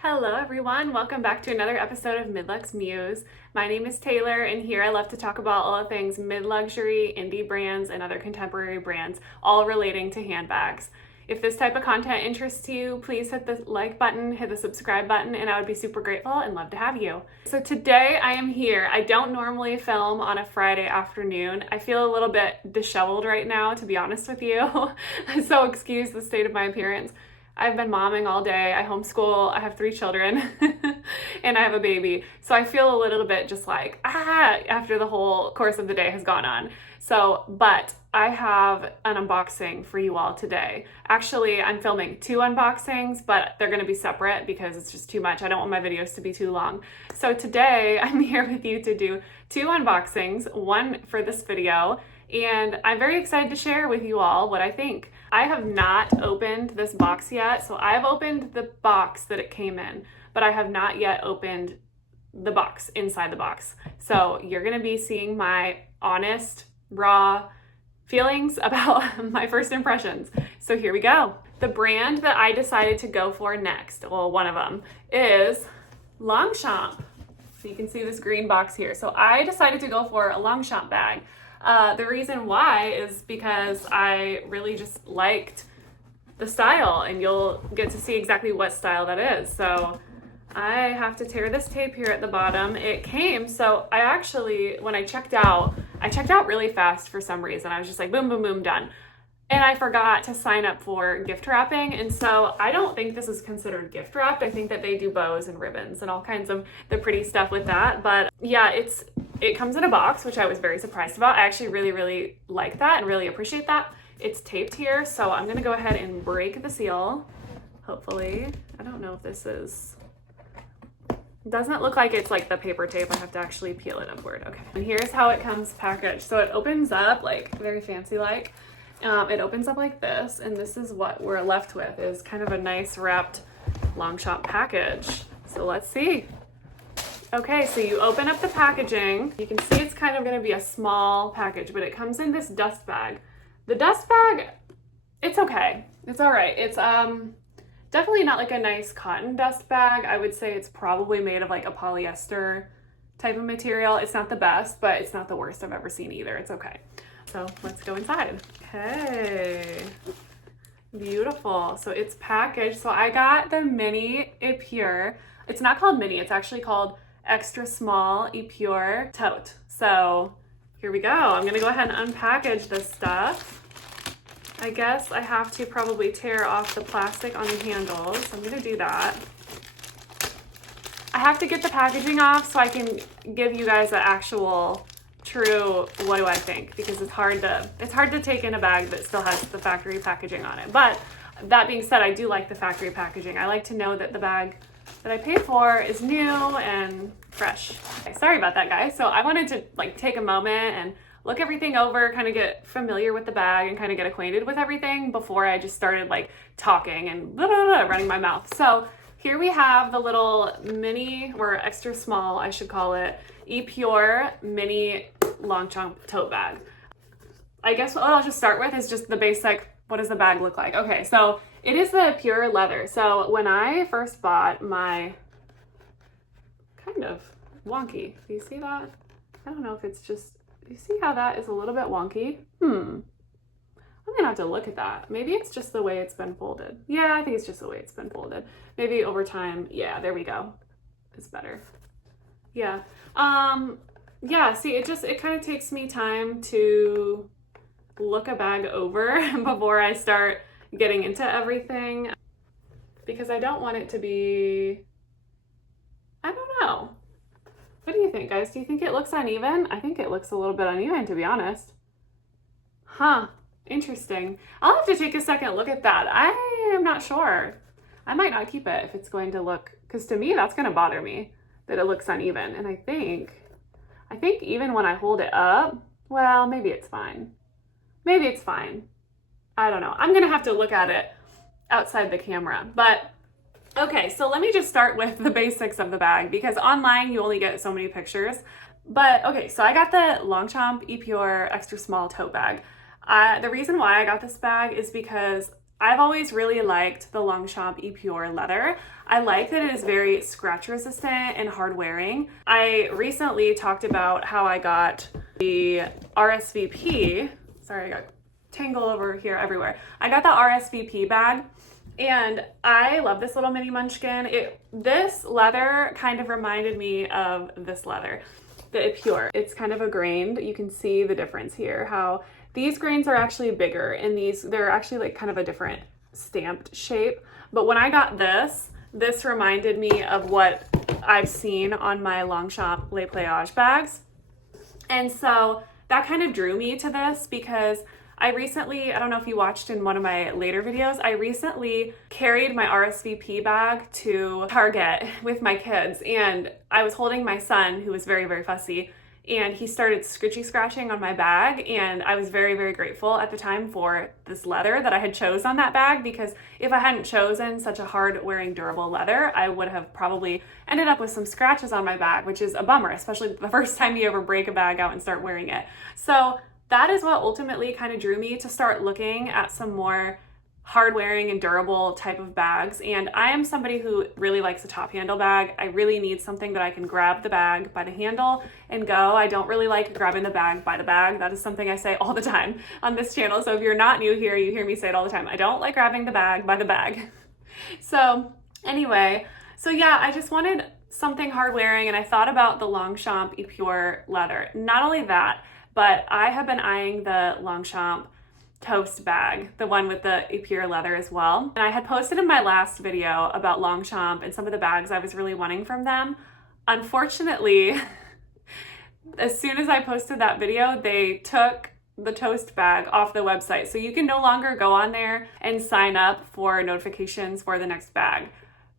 Hello everyone, welcome back to another episode of Mid-Lux Muse. My name is Taylor and here I love to talk about all the things mid-luxury, indie brands, and other contemporary brands, all relating to handbags. If this type of content interests you, please hit the like button, hit the subscribe button, and I would be super grateful and love to have you. So today I am here. I don't normally film on a Friday afternoon. I feel a little bit disheveled right now, to be honest with you. So excuse the state of my appearance. I've been momming all day. I homeschool. I have 3 children and I have a baby. So I feel a little bit just like, after the whole course of the day has gone on. But I have an unboxing for you all today. Actually, I'm filming 2 unboxings, but they're going to be separate because it's just too much. I don't want my videos to be too long. So today I'm here with you to do 2 unboxings, one for this video, and I'm very excited to share with you all what I think. I have not opened this box yet, so I've opened the box that it came in, but I have not yet opened the box inside the box. So you're gonna be seeing my honest, raw feelings about my first impressions. So here we go. The brand that I decided to go for next, well, one of them, is Longchamp. So you can see this green box here. So I decided to go for a Longchamp bag. The reason why is because I really just liked the style, and you'll get to see exactly what style that is. So I have to tear this tape here at the bottom. It came, so I actually, when I checked out really fast for some reason. I was just like, boom, boom, boom, done. And I forgot to sign up for gift wrapping. And so I don't think this is considered gift wrapped. I think that they do bows and ribbons and all kinds of the pretty stuff with that. But yeah, it comes in a box, which I was very surprised about. I actually really, really like that and really appreciate that. It's taped here. So I'm gonna go ahead and break the seal, hopefully. I don't know if this is, it doesn't look like it's like the paper tape. I have to actually peel it upward. Okay. And here's how it comes packaged. So it opens up like very fancy like. It opens up like this, and this is what we're left with, is kind of a nice wrapped Longchamp package. So let's see. Okay, so you open up the packaging. You can see it's kind of gonna be a small package, but it comes in this dust bag. The dust bag, it's okay. It's all right. It's definitely not like a nice cotton dust bag. I would say it's probably made of like a polyester type of material. It's not the best, but it's not the worst I've ever seen either. It's okay. So let's go inside. Okay, beautiful. So it's packaged. So I got the mini Epure. It's not called mini, it's actually called extra small Epure Tote. So here we go. I'm gonna go ahead and unpackage this stuff. I guess I have to probably tear off the plastic on the handles. So I'm gonna do that. I have to get the packaging off so I can give you guys an actual true what do I think, because it's hard to take in a bag that still has the factory packaging on it. But that being said, I do like the factory packaging. I like to know that the bag that I paid for is new and fresh. Okay, sorry about that, guys. So I wanted to like take a moment and look everything over, kind of get familiar with the bag and kind of get acquainted with everything before I just started like talking and blah, blah, blah, running my mouth. So here we have the little mini, or extra small, I should call it, Epure mini Longchamp tote bag. I guess what I'll just start with is just the basic, what does the bag look like? Okay, so it is the pure leather. So when I first bought my, kind of wonky, do you see that? I don't know if it's just, do you see how that is a little bit wonky? I'm gonna have to look at that. Maybe it's just the way it's been folded. Yeah, I think it's just the way it's been folded. Maybe over time, yeah, there we go. It's better. Yeah. Yeah, see, it kind of takes me time to look a bag over before I start getting into everything, because I don't want it to be, I don't know. What do you think, guys? Do you think it looks uneven? I think it looks a little bit uneven, to be honest. Huh, interesting. I'll have to take a second look at that. I am not sure. I might not keep it if it's going to look, because to me, that's going to bother me, that it looks uneven. And I think even when I hold it up, well, maybe it's fine. Maybe it's fine. I don't know. I'm gonna have to look at it outside the camera. But okay, so let me just start with the basics of the bag, because online you only get so many pictures. But okay, so I got the Longchamp Epure extra small tote bag. The reason why I got this bag is because I've always really liked the Longchamp Epure leather. I like that it is very scratch resistant and hard wearing. I recently talked about how I got the RSVP. Sorry, I got tangle over here everywhere. I got the RSVP bag and I love this little mini munchkin. This leather kind of reminded me of this leather, the Epure. It's kind of a grained. You can see the difference here, how these grains are actually bigger and they're actually like kind of a different stamped shape. But when I got this reminded me of what I've seen on my Longchamp Les Playages bags. And so that kind of drew me to this because I don't know if you watched in one of my later videos, I recently carried my RSVP bag to Target with my kids and I was holding my son who was very, very fussy and he started scratching on my bag and I was very, very grateful at the time for this leather that I had chose on that bag because if I hadn't chosen such a hard wearing durable leather, I would have probably ended up with some scratches on my bag, which is a bummer, especially the first time you ever break a bag out and start wearing it. So that is what ultimately kind of drew me to start looking at some more hard wearing and durable type of bags. And I am somebody who really likes a top handle bag. I really need something that I can grab the bag by the handle and go. I don't really like grabbing the bag by the bag. That is something I say all the time on this channel. So if you're not new here, you hear me say it all the time. I don't like grabbing the bag by the bag. So anyway, yeah, I just wanted something hard wearing and I thought about the Longchamp Epure leather. Not only that, but I have been eyeing the Longchamp toast bag, the one with the Epure leather as well. And I had posted in my last video about Longchamp and some of the bags I was really wanting from them. Unfortunately, as soon as I posted that video, they took the toast bag off the website. So you can no longer go on there and sign up for notifications for the next bag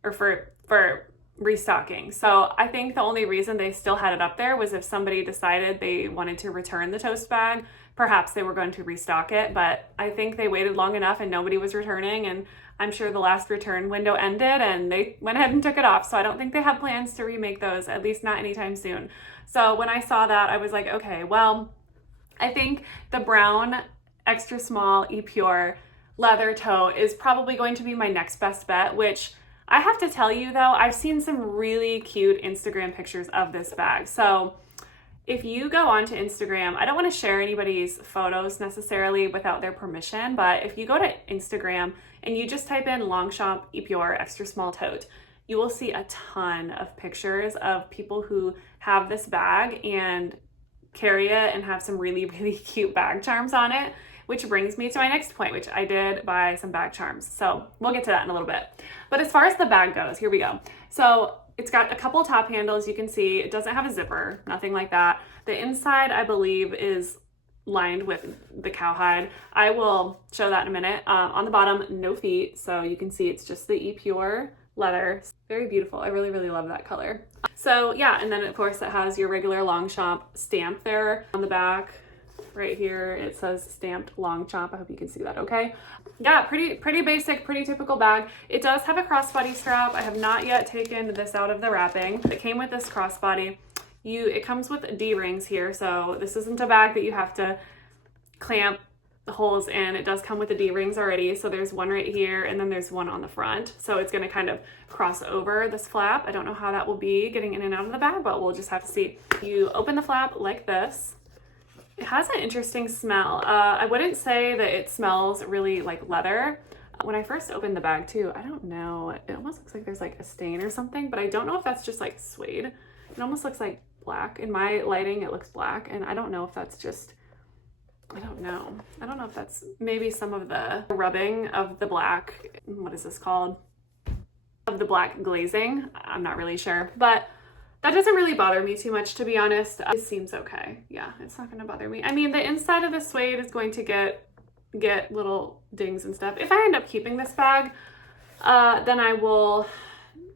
or for restocking. So I think the only reason they still had it up there was if somebody decided they wanted to return the toast bag, perhaps they were going to restock it, but I think they waited long enough and nobody was returning, and I'm sure the last return window ended and they went ahead and took it off. So I don't think they have plans to remake those, at least not anytime soon. So when I saw that, I was like, okay, well, I think the brown extra small Epure leather tote is probably going to be my next best bet, which I have to tell you though, I've seen some really cute Instagram pictures of this bag. So if you go onto Instagram, I don't want to share anybody's photos necessarily without their permission, but if you go to Instagram and you just type in Longchamp Epure extra small tote, you will see a ton of pictures of people who have this bag and carry it and have some really, really cute bag charms on it. Which brings me to my next point, which I did buy some bag charms. So we'll get to that in a little bit. But as far as the bag goes, here we go. So it's got a couple top handles. You can see it doesn't have a zipper, nothing like that. The inside, I believe, is lined with the cowhide. I will show that in a minute. On the bottom, no feet. So you can see it's just the Epure leather. Very beautiful. I really, really love that color. So yeah, and then of course it has your regular Longchamp stamp there on the back. Right here it says stamped Longchamp. I hope you can see that okay. Yeah, pretty basic, pretty typical bag. It does have a crossbody strap. I have not yet taken this out of the wrapping. It came with this crossbody. It comes with D-rings here, so this isn't a bag that you have to clamp the holes in. It does come with the D-rings already. So there's one right here and then there's one on the front. So it's going to kind of cross over this flap. I don't know how that will be getting in and out of the bag, but we'll just have to see. You open the flap like this. It has an interesting smell. I wouldn't say that it smells really like leather. When I first opened the bag too, I don't know, it almost looks like there's like a stain or something, but I don't know if that's just like suede. It almost looks like black. In my lighting, it looks black, and I don't know if that's just, I don't know if that's maybe some of the rubbing of the black, what is this called? Of the black glazing. I'm not really sure, but that doesn't really bother me too much, to be honest. It seems okay. Yeah, it's not going to bother me. I mean, the inside of the suede is going to get little dings and stuff. If I end up keeping this bag, then I will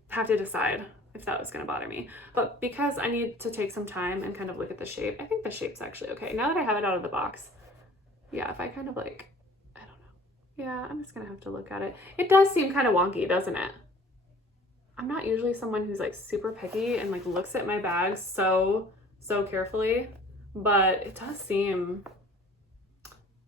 have to decide if that was going to bother me. But because I need to take some time and kind of look at the shape, I think the shape's actually okay. Now that I have it out of the box, yeah, if I kind of like, I don't know. Yeah, I'm just going to have to look at it. It does seem kind of wonky, doesn't it? I'm not usually someone who's like super picky and like looks at my bags so carefully, but it does seem,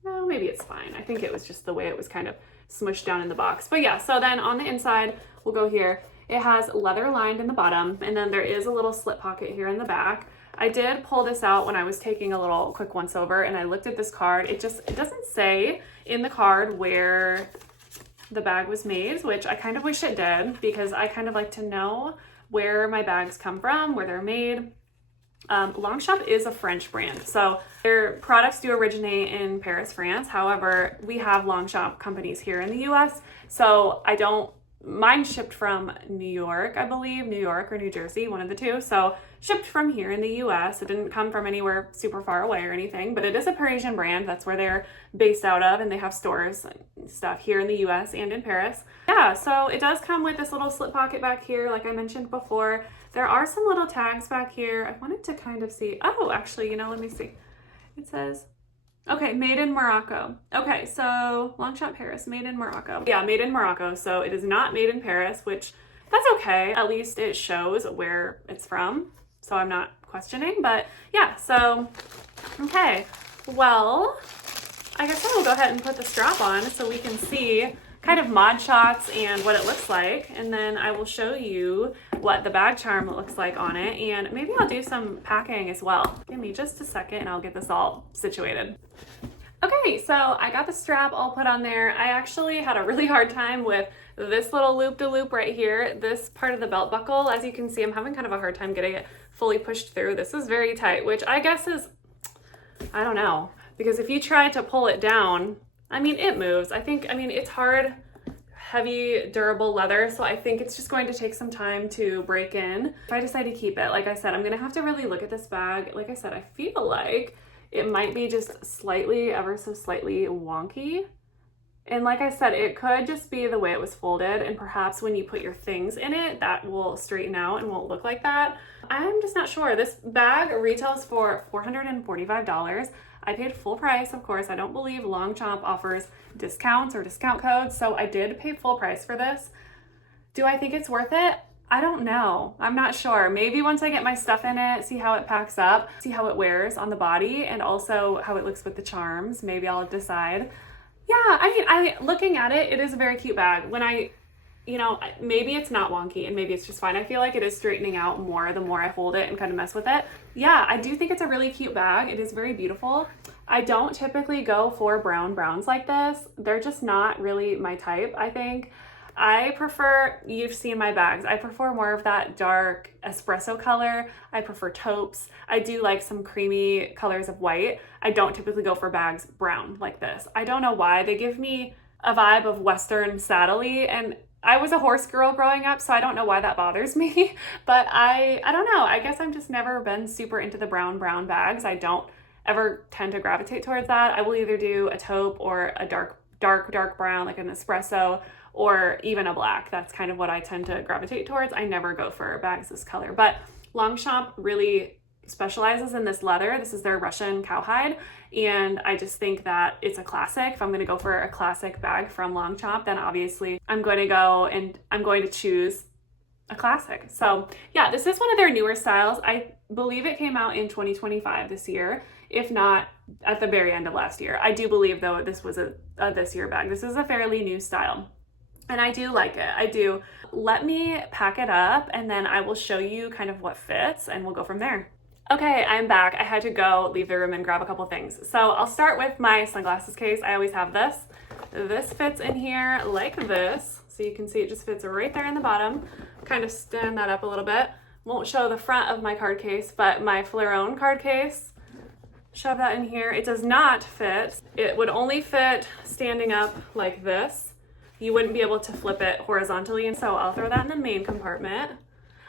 no, maybe it's fine. I think it was just the way it was kind of smushed down in the box. But yeah, so then on the inside, we'll go here. It has leather lined in the bottom, and then there is a little slip pocket here in the back. I did pull this out when I was taking a little quick once over, and I looked at this card. It doesn't say in the card where the bag was made, which I kind of wish it did, because I kind of like to know where my bags come from, where they're made. Longchamp is a French brand, so their products do originate in Paris, France. However, we have Longchamp companies here in the US, so mine shipped from New York, I believe, New York or New Jersey, one of the two. So shipped from here in the US. It didn't come from anywhere super far away or anything, but it is a Parisian brand. That's where they're based out of, and they have stores and stuff here in the US and in Paris. Yeah, so it does come with this little slip pocket back here, like I mentioned before. There are some little tags back here. I wanted to kind of see, oh, actually, let me see. It says, okay, made in Morocco. Okay, so Longchamp Paris, made in Morocco. Yeah, made in Morocco. So it is not made in Paris, which that's okay. At least it shows where it's from. So I'm not questioning, but yeah, so, okay. Well, I guess I will go ahead and put the strap on so we can see kind of mod shots and what it looks like. And then I will show you what the bag charm looks like on it. And maybe I'll do some packing as well. Give me just a second and I'll get this all situated. Okay, so I got the strap all put on there. I actually had a really hard time with this little loop-de-loop right here. This part of the belt buckle, as you can see, I'm having kind of a hard time getting it fully pushed through. This is very tight, which I guess is, I don't know, because if you try to pull it down, it moves. It's hard, heavy, durable leather, so I think it's just going to take some time to break in. If I decide to keep it, like I said, I'm gonna have to really look at this bag. Like I said, I feel like it might be just slightly, ever so slightly wonky. And like I said, it could just be the way it was folded, and perhaps when you put your things in it, that will straighten out and won't look like that. I'm just not sure. This bag retails for $445. I paid full price, of course. I don't believe Longchamp offers discounts or discount codes, so I did pay full price for this. Do I think it's worth it? I don't know. I'm not sure. Maybe once I get my stuff in it, see how it packs up, see how it wears on the body, and also how it looks with the charms, maybe I'll decide. Yeah, looking at it, it is a very cute bag. When maybe it's not wonky and maybe it's just fine. I feel like it is straightening out more the more I hold it and kind of mess with it. Yeah, I do think it's a really cute bag. It is very beautiful. I don't typically go for browns like this. They're just not really my type, I think. I prefer, you've seen my bags, I prefer more of that dark espresso color. I prefer taupes. I do like some creamy colors of white. I don't typically go for bags brown like this. I don't know why. They give me a vibe of Western saddle-y, and I was a horse girl growing up, so I don't know why that bothers me, but I don't know. I guess I've just never been super into the brown bags. I don't ever tend to gravitate towards that. I will either do a taupe or a dark brown, like an espresso, or even a black. That's kind of what I tend to gravitate towards. I never go for bags this color, but Longchamp really specializes in this leather. This is their Russian cowhide, and I just think that it's a classic. If I'm going to go for a classic bag from Longchamp, then obviously I'm going to go and I'm going to choose a classic. So yeah, this is one of their newer styles. I believe it came out in 2025 this year, if not at the very end of last year. I do believe though this was a this year bag. This is a fairly new style. And I do like it. I do. Let me pack it up and then I will show you kind of what fits and we'll go from there. Okay, I'm back. I had to go leave the room and grab a couple things. So I'll start with my sunglasses case. I always have this. This fits in here like this. So you can see it just fits right there in the bottom. Kind of stand that up a little bit. Won't show the front of my card case, but my Flareon card case, shove that in here. It does not fit. It would only fit standing up like this. You wouldn't be able to flip it horizontally, and so I'll throw that in the main compartment.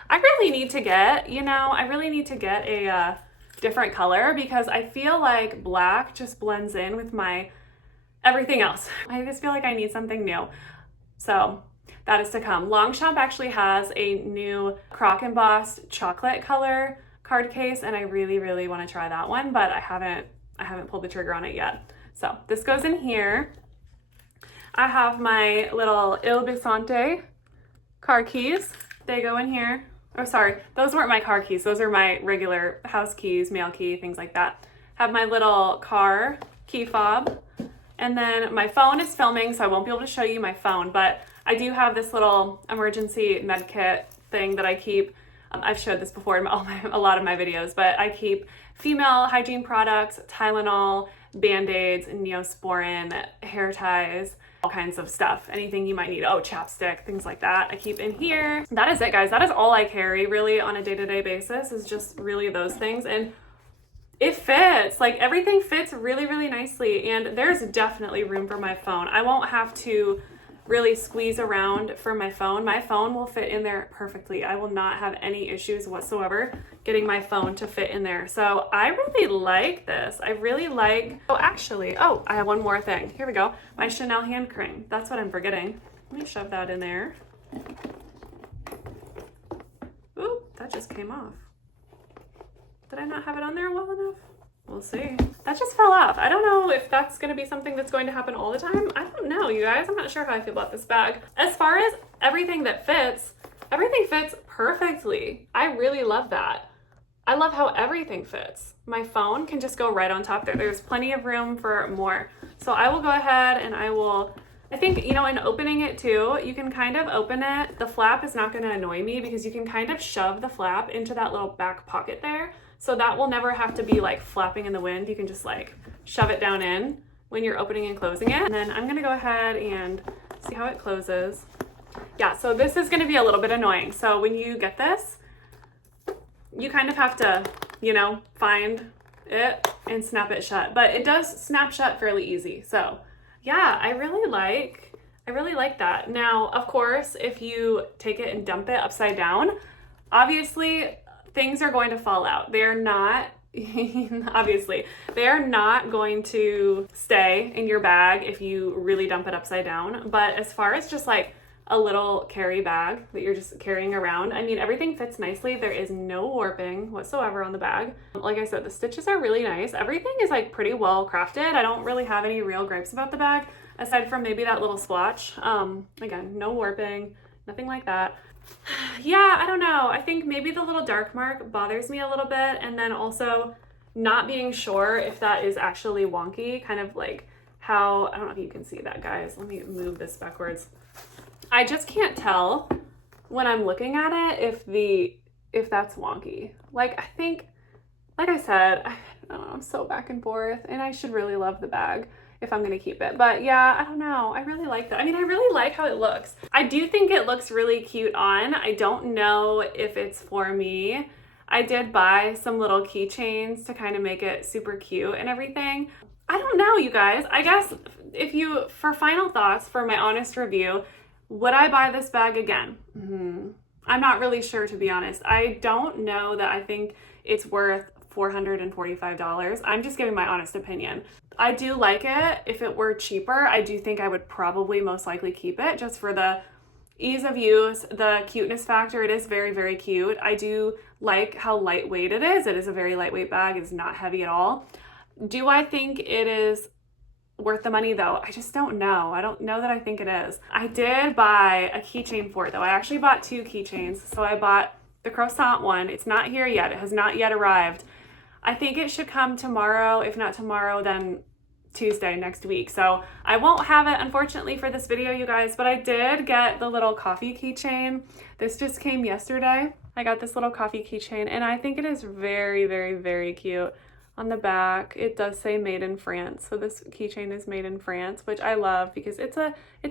I really need to get, a different color because I feel like black just blends in with my everything else. I just feel like I need something new. So that is to come. Longchamp actually has a new croc embossed chocolate color card case, and I really, really want to try that one, but I haven't pulled the trigger on it yet. So this goes in here. I have my little Il Bisonte car keys. They go in here. Oh, sorry, those weren't my car keys. Those are my regular house keys, mail key, things like that. Have my little car key fob. And then my phone is filming, so I won't be able to show you my phone, but I do have this little emergency med kit thing that I keep. I've showed this before in a lot of my videos, but I keep female hygiene products, Tylenol, Band-Aids, Neosporin, hair ties, all kinds of stuff. Anything you might need. Oh, chapstick, things like that. I keep in here. That is it, guys. That is all I carry really on a day-to-day basis, is just really those things. And it fits, like everything fits really, really nicely. And there's definitely room for my phone. I won't have to really squeeze around for my phone. My phone will fit in there perfectly. I will not have any issues whatsoever getting my phone to fit in there. So I really like this. I really like, I have one more thing. Here we go. My Chanel hand cream. That's what I'm forgetting. Let me shove that in there. Ooh, that just came off. Did I not have it on there well enough? We'll see. That just fell off. I don't know if that's going to be something that's going to happen all the time. I don't know, you guys. I'm not sure how I feel about this bag. As far as everything that fits, everything fits perfectly. I really love that. I love how everything fits. My phone can just go right on top there. There's plenty of room for more. So I will go ahead and I think, in opening it too, you can kind of open it. The flap is not going to annoy me because you can kind of shove the flap into that little back pocket there. So that will never have to be like flapping in the wind. You can just like shove it down in when you're opening and closing it. And then I'm gonna go ahead and see how it closes. Yeah, so this is gonna be a little bit annoying. So when you get this, you kind of have to, find it and snap it shut. But it does snap shut fairly easy. So yeah, I really like that. Now, of course, if you take it and dump it upside down, obviously things are going to fall out. They're not, obviously, they're not going to stay in your bag if you really dump it upside down. But as far as just like a little carry bag that you're just carrying around, I mean, everything fits nicely. There is no warping whatsoever on the bag. Like I said, the stitches are really nice. Everything is like pretty well crafted. I don't really have any real gripes about the bag, aside from maybe that little splotch. Again, no warping, nothing like that. Yeah, I don't know. I think maybe the little dark mark bothers me a little bit, and then also not being sure if that is actually wonky, kind of like how, I don't know if you can see that, guys. Let me move this backwards. I just can't tell when I'm looking at it if that's wonky. Like, I think, like I said, I don't know, I'm so back and forth, and I should really love the bag if I'm gonna keep it. But yeah, I don't know. I really like that. I mean, I really like how it looks. I do think it looks really cute on. I don't know if it's for me. I did buy some little keychains to kind of make it super cute and everything. I don't know, you guys. I guess for final thoughts, for my honest review, would I buy this bag again? I'm not really sure, to be honest. I don't know that I think it's worth $445. I'm just giving my honest opinion. I do like it. If it were cheaper, I do think I would probably most likely keep it just for the ease of use, the cuteness factor. It is very, very cute. I do like how lightweight it is. It is a very lightweight bag. It's not heavy at all. Do I think it is worth the money though? I just don't know. I don't know that I think it is. I did buy a keychain for it though. I actually bought 2 keychains. So I bought the croissant one. It's not here yet. It has not yet arrived. I think it should come tomorrow. If not tomorrow, then Tuesday next week. So I won't have it, unfortunately, for this video, you guys, but I did get the little coffee keychain. This just came yesterday. I got this little coffee keychain, and I think it is very, very, very cute. On the back, it does say made in France. So this keychain is made in France, which I love because it's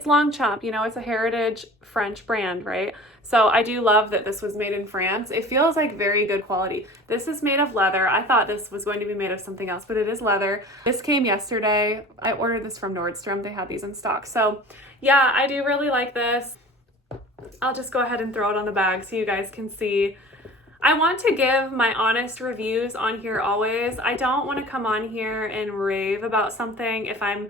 Longchamp, it's a heritage French brand, right? So I do love that this was made in France. It feels like very good quality. This is made of leather. I thought this was going to be made of something else, but it is leather. This came yesterday. I ordered this from Nordstrom. They had these in stock. So yeah, I do really like this. I'll just go ahead and throw it on the bag so you guys can see. I want to give my honest reviews on here always. I don't want to come on here and rave about something if I'm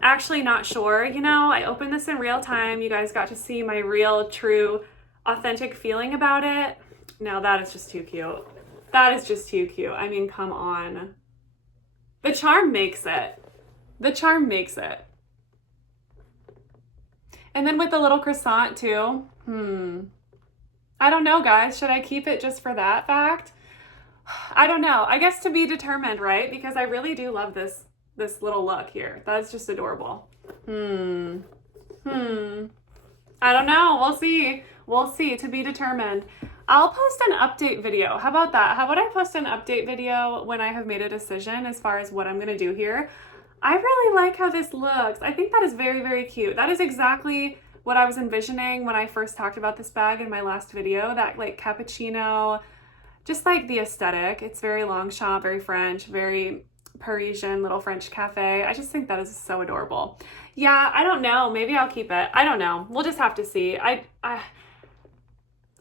actually not sure. I opened this in real time. You guys got to see my real, true, authentic feeling about it. Now that is just too cute. That is just too cute. I mean, come on. The charm makes it. The charm makes it. And then with the little croissant too. I don't know, guys. Should I keep it just for that fact? I don't know. I guess to be determined, right? Because I really do love this this little look here. That's just adorable. I don't know. We'll see. We'll see. To be determined. I'll post an update video. How about that? How about I post an update video when I have made a decision as far as what I'm going to do here? I really like how this looks. I think that is very, very cute. That is exactly what I was envisioning when I first talked about this bag in my last video. That like cappuccino, just like the aesthetic. It's very Longchamp, very French, very Parisian little French cafe. I just think that is so adorable. Yeah, I don't know. Maybe I'll keep it. I don't know. We'll just have to see. I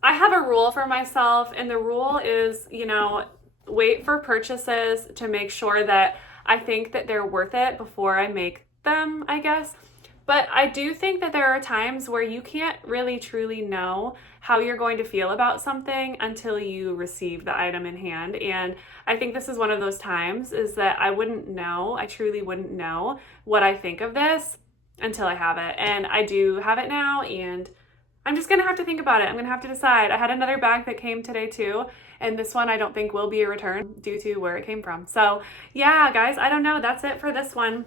have a rule for myself, and the rule is, you know, wait for purchases to make sure that I think that they're worth it before I make them, I guess. But I do think that there are times where you can't really truly know how you're going to feel about something until you receive the item in hand. And I think this is one of those times is that I truly wouldn't know what I think of this until I have it. And I do have it now, and I'm just gonna have to think about it. I'm gonna have to decide. I had another bag that came today too, and this one I don't think will be a return due to where it came from. So yeah, guys, I don't know. That's it for this one.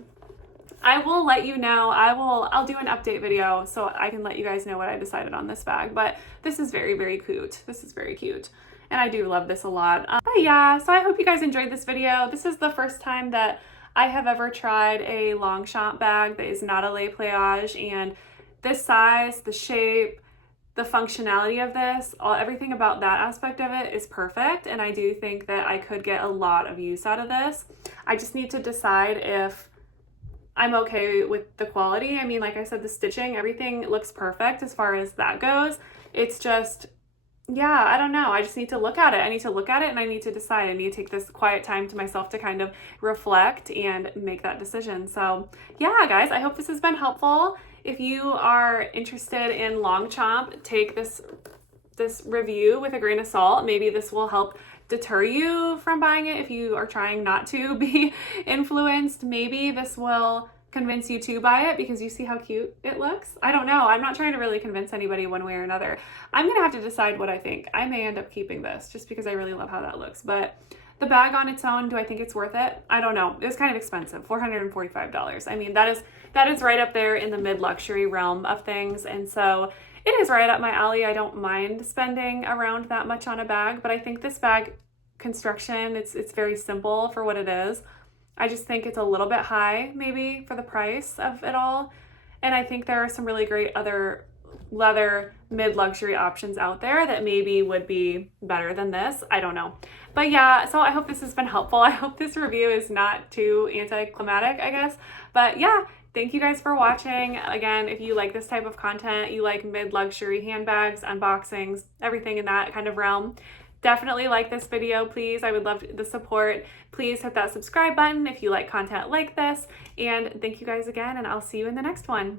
I will let you know. I'll do an update video so I can let you guys know what I decided on this bag. But this is very, very cute. This is very cute. And I do love this a lot. But yeah, so I hope you guys enjoyed this video. This is the first time that I have ever tried a Longchamp bag that is not a lait pliage. And this size, the shape, the functionality of this, everything about that aspect of it is perfect. And I do think that I could get a lot of use out of this. I just need to decide if I'm okay with the quality. I mean, like I said, the stitching, everything looks perfect as far as that goes. It's just, yeah, I don't know. I just need to look at it. I need to look at it and I need to decide. I need to take this quiet time to myself to kind of reflect and make that decision. So yeah, guys, I hope this has been helpful. If you are interested in Longchamp, take this review with a grain of salt. Maybe this will help deter you from buying it if you are trying not to be influenced. Maybe this will convince you to buy it because you see how cute it looks. I don't know. I'm not trying to really convince anybody one way or another. I'm gonna have to decide what I think. I may end up keeping this just because I really love how that looks. But the bag on its own, do I think it's worth it? I don't know. It was kind of expensive, $445. I mean, that is right up there in the mid-luxury realm of things. And so it is right up my alley. I don't mind spending around that much on a bag, but I think this bag construction, it's very simple for what it is. I just think it's a little bit high maybe for the price of it all. And I think there are some really great other leather mid-luxury options out there that maybe would be better than this. I don't know. But yeah, so I hope this has been helpful. I hope this review is not too anticlimactic, I guess. But yeah, thank you guys for watching. Again, if you like this type of content, you like mid-luxury handbags, unboxings, everything in that kind of realm, definitely like this video, please. I would love the support. Please hit that subscribe button if you like content like this. And thank you guys again, and I'll see you in the next one.